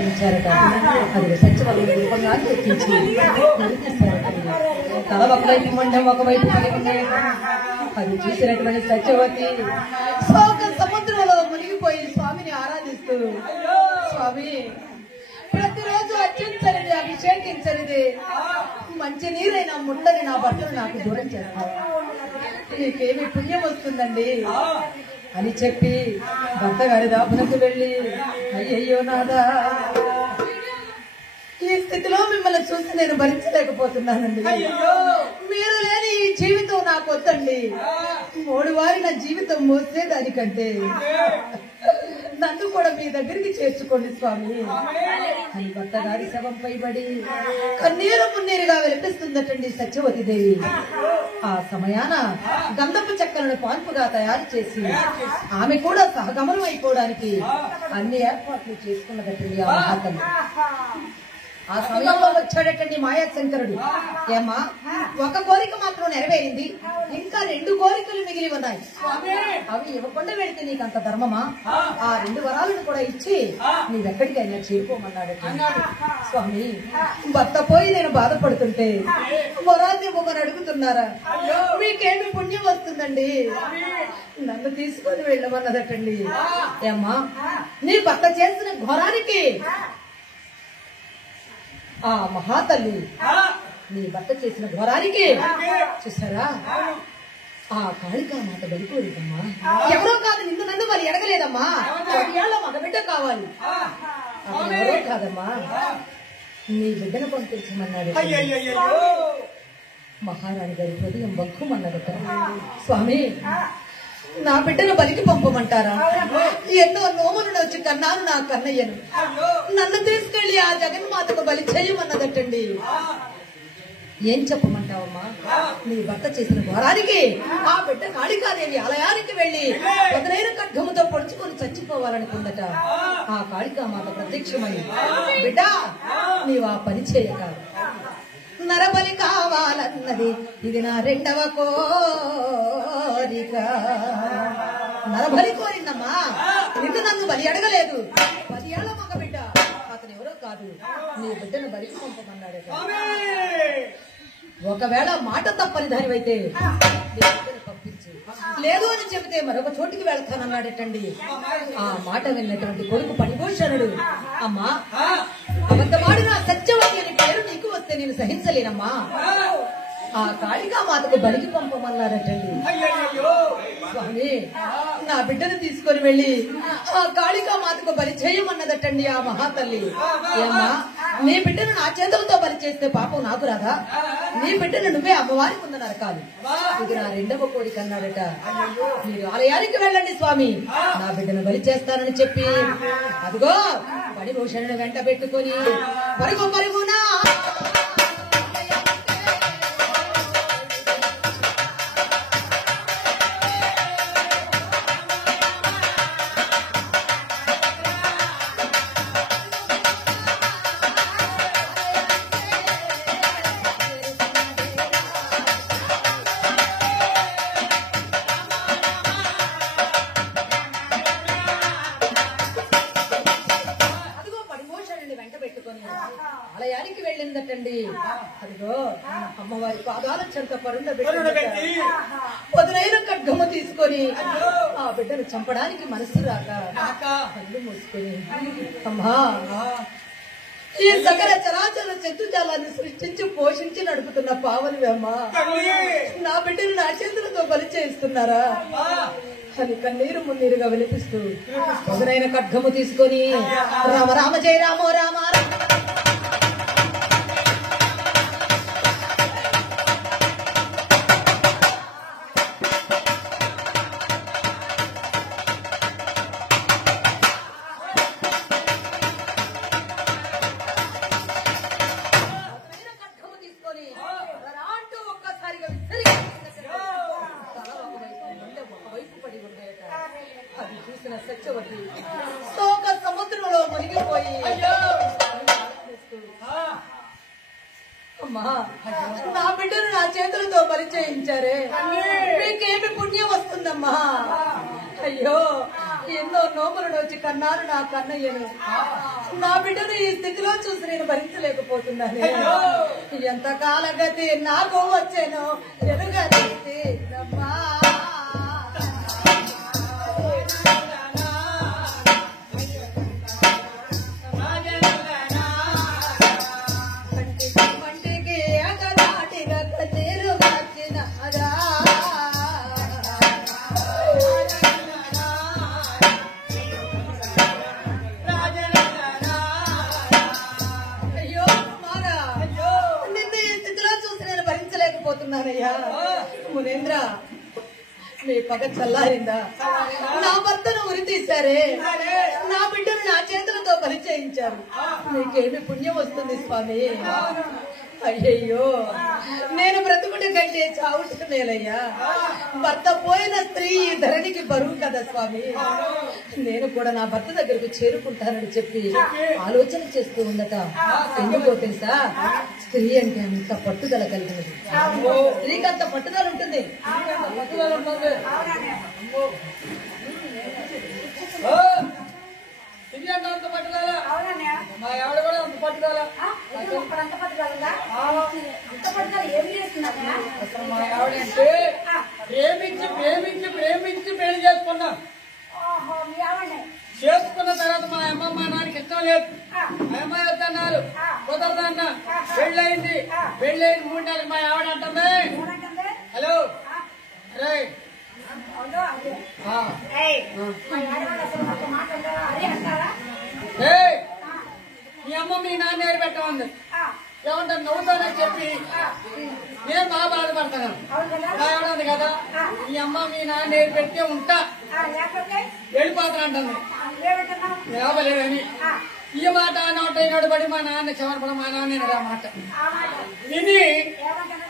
అది సత్యవతి రూపంగా ఎక్కించి తల ఒకవైపు మండం ఒకవైపు అది చూసినటువంటి సత్యవతి సముద్రంలో మునిగిపోయి స్వామిని ఆరాధిస్తూ, స్వామి ప్రతిరోజు అర్చించనిది అభిషేకించనిది మంచి నీరైన ముట్టని నా బట్టలు నాకు దూరం చేస్తాను, నీకేమి పుణ్యం వస్తుందండి అని చెప్పి భర్త గారి దాపునకు వెళ్ళి, అయ్యయ్యో నాదా ఈ స్థితిలో మిమ్మల్ని చూసి నేను భరించలేకపోతున్నానండి, మీరు లేని ఈ జీవితం నాకు వద్దండి, మూడు వారి నా జీవితం మోసేదానికంటే నన్ను కూడా మీ దగ్గరికి చేర్చుకోండి స్వామి అని భర్త గారి శవంపై పడి కన్నీరు మున్నీరుగా వినిపిస్తుందటండి సత్యవతి దేవి. ఆ సమయాన గంధపు చెక్కలను పాన్పుగా తయారు చేసి ఆమె కూడా సహగమనం అయిపోవడానికి అన్ని ఏర్పాట్లు చేసుకున్నదటండి ఆ మహాతల్లి. ఆ సమయంలో వచ్చాడటండి మాయాశంకరుడు. ఏమా, ఒక కోరిక మాత్రం నెరవేరింది, ఇంకా 2 కోరికలు మిగిలి ఉన్నాయి, అవి ఇవ్వకుండా వెళితే నీకు అంత ధర్మమా? ఆ 2 వరాలను కూడా ఇచ్చి నీవెక్కడికైనా చేరుకోమన్నాడు. స్వామి, భర్త పోయి నేను బాధపడుతుంటే వరాన్ని ఇవ్వమని అడుగుతున్నారా? మీకేమి పుణ్యం వస్తుందండి, నన్ను తీసుకొని వెళ్ళమన్నదటండి. ఏమ్మా, నీ భర్త చేసిన ఘోరానికి ఆ మహాతల్లి నీ భర్త చేసిన ఘోరానికి చూసారా ఆ కాళికా మాత బలిపోలేదమ్మా. ఎవరో కాదు, నిన్ను నన్ను మరి ఎడగలేదమ్మా, 10 ఏళ్ల మగ బిడ్డ కావాలి, అతను ఎవరో కాదమ్మా, నీ బిడ్డను పంపించమన్నాడు. మహారాణి గారి హృదయం బక్కుమన్నదట. స్వామి, నా బిడ్డను బలికి పంపమంటారా? ఎన్నో నోములను వచ్చి కన్నాను నా కన్నయ్యను, నన్ను తీసుకెళ్లి ఆ జగన్మాతకు బలి చేయమన్నదటండి. ఏం చెప్పమంటావమ్మా? నీ భర్త చేసిన ఘోరానికి ఆ బిడ్డ కాళికాదేవి ఆలయానికి వెళ్లి వదలైన ఖడ్గముతో పొడుచుకొని చచ్చిపోవాలనుకుందట. ఆ కాళికామాత ప్రత్యక్షమై, బిడ్డ నీవు ఆ పని చేయక, నరబలి కావాలన్నది ఇది నా 2వ కోరిక. నరబలి కోరిందమ్మా, నిన్ను నన్ను బలి అడగలేదు, 10 ఏళ్ల మగ బిడ్డ, అతను ఎవరో కాదు, నీ బిడ్డను బలికి పంపమన్నాడట. ఒకవేళ మాట తప్పని దానివైతే పంపించు, లేదు అని చెబితే మరొక చోటికి వెళ్తానన్నాడటండి. ఆ మాట విన్నటువంటి కొడుకు పనిభూషణుడు, అమ్మా అబద్ధమాడిన సత్యవతి అని పేరు నీకు వస్తే నేను సహించలేనమ్మా, ఆ కాళికా మాతకు బలికి పంపమన్నారటండి. స్వామి, నా బిడ్డను తీసుకొని వెళ్లి ఆ కాళికా మాతకు బలి చేయమన్నదటండి ఆ మహాతల్లి. ఏమ్మా, నీ బిడ్డను నా చేతులతో బలి చేస్తే పాపం నాకు రాదా? నీ బిడ్డను నువ్వే అమ్మవారి ముందు నరకాలి, ఇది నా 2వ కోరిక అన్నాడట. మీరు ఆలయానికి వెళ్ళండి స్వామి, నా బిడ్డను బలి చేస్తానని చెప్పి అదిగో పడిభూషణుని వెంట పెట్టుకుని పరుగు పరుగునా ఆలయానికి వెళ్ళిందటండి. అదిగో అమ్మవారి పాదాల చెంత పరుండబెట్టి వదిలైన ఖడ్గము తీసుకొని ఆ బిడ్డను చంపడానికి మనసు రాక కళ్ళు మూసుకొని, అమ్మా ఈ సకల చరాచర జంతుజాలాన్ని సృష్టించి పోషించి నడుపుతున్న పావనివమ్మా, నా బిడ్డను నా చేతులతో బలి చేయిస్తున్నారా అని కన్నీరు మున్నీరుగా వినిపిస్తూ వదిలైన ఖడ్గము తీసుకొని రామ రామ జయ రామో రామ సత్యవతి శోక సముద్రంలో మునిగిపోయి, అమ్మా నా బిడ్డను నా చేతులతో బలి చేయించారే, మీకేమి పుణ్యం వస్తుందమ్మా? అయ్యో ఎన్నో నోములను వచ్చి కన్నారు నా కన్నయ్యను. నా బిడ్డను ఈ స్థితిలో చూసి నేను భరించలేకపోతున్నాను. ఎంత కాలగతి నాకు వచ్చాను ఎదుగతి అమ్మా. మునేంద్ర నీ పగ చల్లారిందా? నా భర్తను ఉరి తీశారే, నా బిడ్డను నా చేతులతో పరిచయించారు. నీకేమి పుణ్యం వస్తుంది స్వామి? అయ్యయ్యో, నేను బ్రతుకుడు కంటే చావుట మేలయ్యా. భర్త పోయిన స్త్రీ ఈ ధరణికి బరువు కదా స్వామి. నేను కూడా నా భర్త దగ్గరకు చేరుకుంటానని చెప్పి ఆలోచన చేస్తూ ఉందట. ఎందుకో తెలుసా? స్త్రీ అంటే అంత పట్టుదల కలిగినది. స్త్రీకి అంత పట్టుదల ఉంటుంది. అంత పట్టుదల మా ఆవిడ కూడా అంత పట్టుదల. అసలు మా ఆవిడ అంటే ప్రేమించి ప్రేమించి ప్రేమించి పెళ్లి చేసుకున్నాం. చేసుకున్న తర్వాత మా అమ్మ మా నాన్నకి ఇష్టం లేదు. మా అమ్మాయి వద్దన్నారు, కుదరదన్నా. పెళ్ళయింది. పెళ్ళైన 3 నెలలు మా ఆవిడ అంటుంది, హలో రే మీ అమ్మ మీ నాన్న ఏరు పెట్టమంది. ఏమంటారు నవ్వుతానని చెప్పి నేను బాగా బాధపడతాను. బాగా ఉంది కదా, మీ అమ్మ మీ నాన్న ఏరు పెడితే ఉంటా వెళ్ళిపోతాను అంటుంది. లేవలేదని ఈ మాట నోటైనాడు పడి మా నాన్న చివరిపడి మా నాన్న ఆ మాట ఇది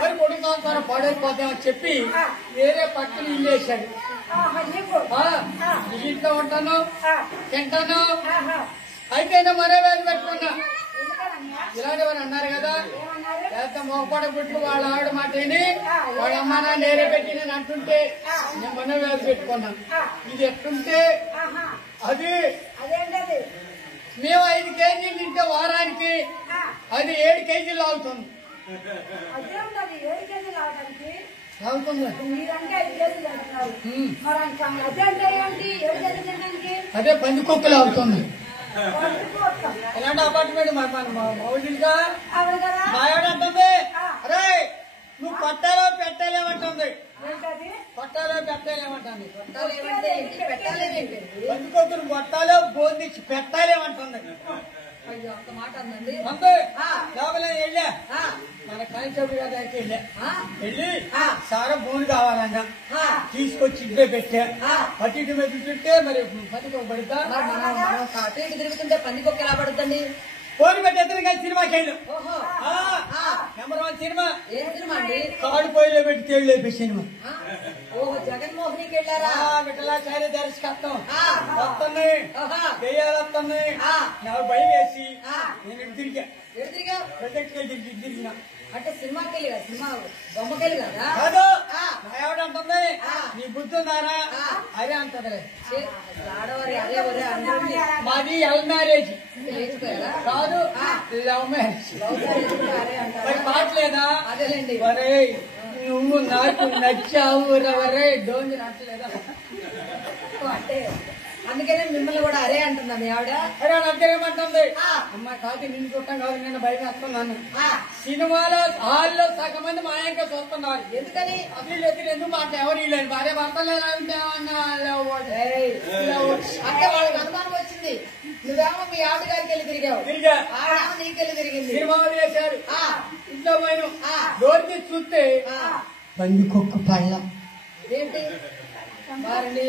మరి కొడుకు సంవత్సరం పాడైపోతామని చెప్పి వేరే పక్కన ఇల్లు వేశాడు. ఇంట్లో ఉంటాను, తింటాను. అయితే మరో వేలు పెట్టుకున్నా. ఇలాంటి వారు అన్నారు కదా, ఎంత మొగపడ గుట్లు వాళ్ళ ఆవిడ మాట విని వాళ్ళ అమ్మ నాన్న నేరే పెట్టి నేను అంటుంటే నేను మరో వేలు పెట్టుకున్నాను. ఇది ఎట్టుంటే అది మేము 5 కేజీలు తింటే వారానికి అది 7 కేజీలు అవుతుంది. అదే పందికొక్కలు అవుతుంది. ఇలాంటి అపార్ట్మెంట్ మౌలిగా మాయాడంటుంది. అరే నువ్వు పట్టాలో పెట్టలేమంటుంది. పట్టాలో పెట్టలేమంటుంది. పందికొక్కలు పట్టాలో బోందించి పెట్టలేమంటుంది. మాట అందండి. అంతే లోపల వెళ్ళా మన కానిస్టేబుల్ గారి దగ్గరికి వెళ్ళి సారా బోన్ కావాలన్నా తీసుకొచ్చి ఇంట్లో పెట్టా. అటు ఇటు పెట్టుకుంటే మరి పందికొక్క పడుతా. అటు ఇటు తిరుగుతుంటే పందికొక్క ఎలా పడుతుంది? ఫోన్ పెట్టేది కానీ సినిమాకి వెళ్ళు. Number 1 cinema. ఏం సినిమా అండి? కాడు పొయ్యిలో పెట్టి తేళ్ళు లేపే సినిమా. ఓహో, జగన్మోహన్కి వెళ్ళారా? విఠలాచార్య దర్శకత్వం వస్తున్నాయి, దెయ్యాలు వస్తున్నాయి. నాకు భయం వేసి నేను ఇటు తిరిగా. ప్రొజెక్ట్ తిరిగిన అంటే సినిమాకి వెళ్ళి కదా, సినిమా బొమ్మకెళ్ళి కదా. కాదు, ఎవడంటుంది నీ బుద్ధి ఉందారా అదే అంటది. ఆడవారి అదే ఒరే అందరినీ. మాది లవ్ మ్యారేజ్ కాదు, లవ్ మ్యారేజ్. అరే అంటారు. మరి పాటలేదా? అదేలేండి. వరే నువ్వు నాకు నచ్చావు రవరే డోంగి నచ్చలేదా? అంటే అందుకనే మిమ్మల్ని కూడా అరే అంటున్నా మీ ఆవిడ. అరే నచ్చేమంటుంది. అమ్మ కాదు నిన్ను చూడటం కాదు, నేను బయట వస్తున్నాను. సినిమాలో హాల్లో సగం మంది మా ఇంకా చూస్తున్నారు. ఎందుకని? అసలు ఎదురు ఎందుకు మాట ఎవరు లేదు, భార్య భర్తలు అంటే వాళ్ళకి అనుమానం వచ్చింది. నువ్వేమో మీ ఆవిడ గారికి వెళ్ళి తిరిగావు, తిరిగా ఆడేమో నీకెళ్ళి తిరిగింది. సినిమా చేశారు. ఇంట్లో పోయిన డోర్ తీసి చూస్తే పందికొక్క పళ్ళం. ఏంటి మరి నీ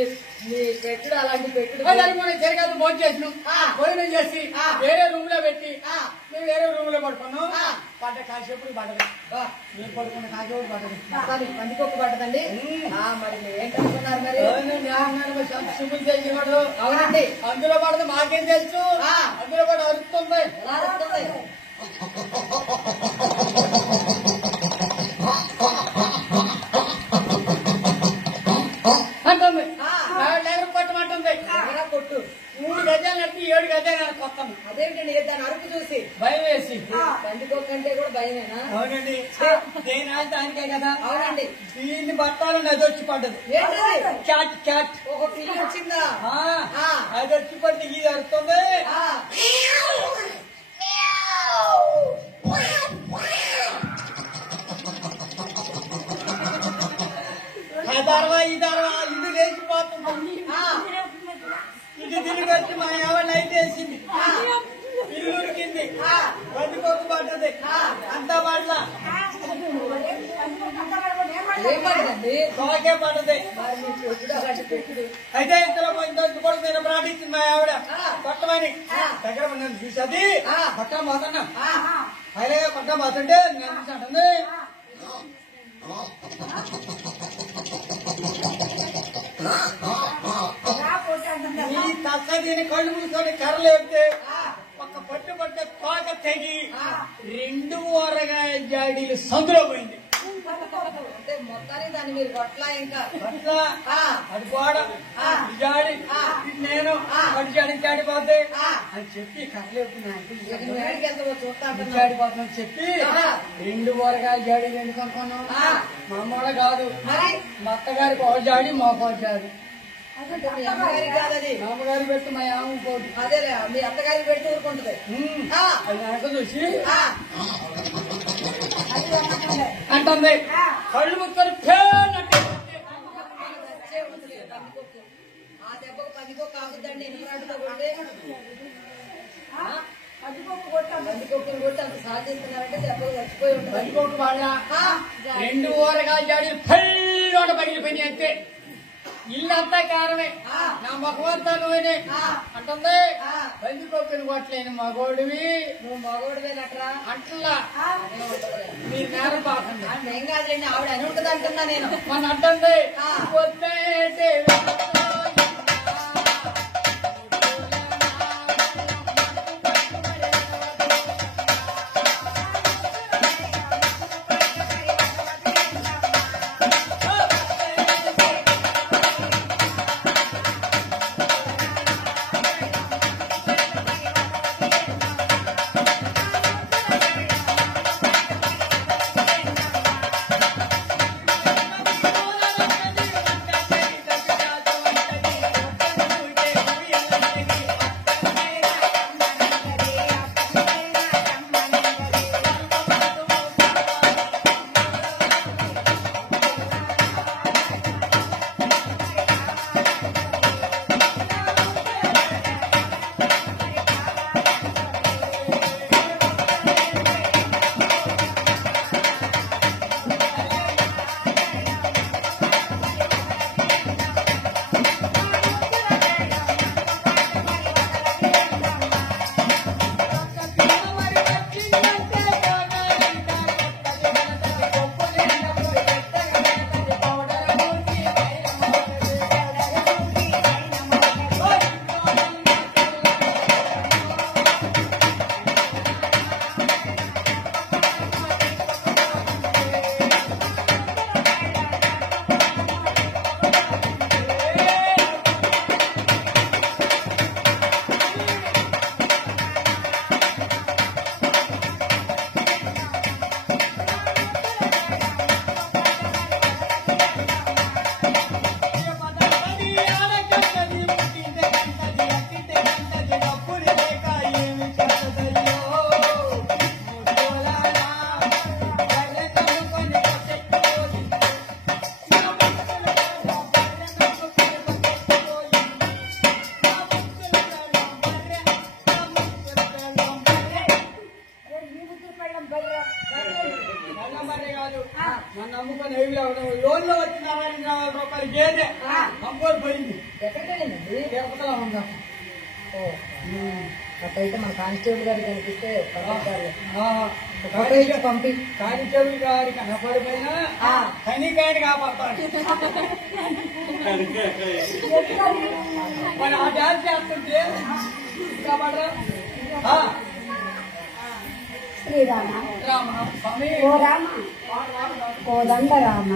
పెట్టుడు అలాంటి పెట్టుడు జరగదు. భోజనం చేసిన భోజనం చేసి వేరే రూమ్ లో పెట్టి మేము వేరే రూమ్ లో పడుకున్నాం. పడ్డ కాసేపుడు పడదు, మీరు పడుకున్న కాసేపుడు పడదు. పందికొక్క పట్టదండి. మరి ఏంటనుకున్నారు? మరి శుభ్రం చేయకూడదు. అవునండి, అందులో పడదు. మాకేం తెలుసు, అందులో కూడా అరుస్తుంది. ఎలా అరుస్తుంది? అంటుంది. లేకపోతే పట్టమంటుంది. దాని అరుపు చూసి భయం వేసి పందికొక్కంటే కూడా భయమేనా? అవునండి దేని దానికే కదా. అవునండి. దీన్ని పట్టాలని అది వచ్చి పడ్డది. ఏంటది? క్యాట్ క్యాట్ ఒక పిల్లి వచ్చిందా? అది వచ్చి పడితే ఇది అరుస్తుంది. ఇది లేచిపోతుంది. ఇది తిరిగి వచ్చి మా ఎవరు లైట్ వేసింది. ఇల్లు ఉరికింది. పందికొక్కు పడ్డది. అంతా పడ్ల తోకే పడ్డది. అయితే ఇంతలో కూడా నేను ప్రార్థించింది మా ఆవిడ కొట్టమని. దగ్గర నన్ను చూసేది పట్టా పోతున్నా. అరే పట్టా పోతుంటే నేను అంటుంది ఈ తక్క దీని కళ్ళు మూసుకొని కర్ర లేపితే ఒక పట్టు పట్టే తోక తెగి 2 ఊరగాయ జాడీలు సందులో పోయింది. అంటే మొత్తానికి దాన్ని మీరు కొట్లా ఇంకా అట్లా అది గోడ జాడి నేను పట్టు జాడి జాడిపోతే అని చెప్పి జాడిపోతుందని చెప్పి 2 ఊరగాయ జాడీలు ఎందుకు అనుకున్నాం. మా అమ్మ కూడా కాదు, మా అత్తగారికి ఒక జాడి మాకు ఒక జాడి. మీ అమ్మగారి కాదది, మా అమ్మగారి పెట్టి మా అమ్మ పోటీ. అదేలే మీ అత్తగారికి పెట్టి ఊరుకుంటది. అది వెనక చూసి అంటుంది కళ్ళు ముక్కలు ఆ దెబ్బకు పందికొక్కు ఆగుద్దండి. ఎన్నికరాటుతో కొడితే పందికొక్కుని కొట్టి అంత సాధిస్తున్నారంటే దెబ్బలు చచ్చిపోయి ఉంటుంది. పందికొక్కు వాళ్ళ 2 ఊరగాయ జాడీలు పల్లోట పగిలిపోయినాయి. అంతే ఇల్లంతా కారమే. నా మగవంతా నువ్వేనే అంటుంది. పందికొక్కుని కొట్టలేని మగోడివి నువ్వు మగోడివేనట్రా అంటలా మీరు నేరం పాకండి. ఏం కాదండి, ఆవిడ అని ఉంటుంది అంటున్నా నేను. మన అంటుంది నన్ను అమ్ముకొని లోన్లో వచ్చిన 40 రూపాయలు గేదె అమ్ముకొని పోయింది. ఎక్కడికెళ్ళిందండి? తిరుపతిలో ఉందా? అట్టయితే మన కానిస్టేబుల్ గారికి కనిపిస్తే పంపి కానిస్టేబుల్ గారి కనపడిపోయినా కనికాయని కాపాడతాడు. మరి ఆ డాన్స్ చేస్తుంటే కాపాడరా? శ్రీరామ రామ స్వామి ఓ రామ కోదండ రామ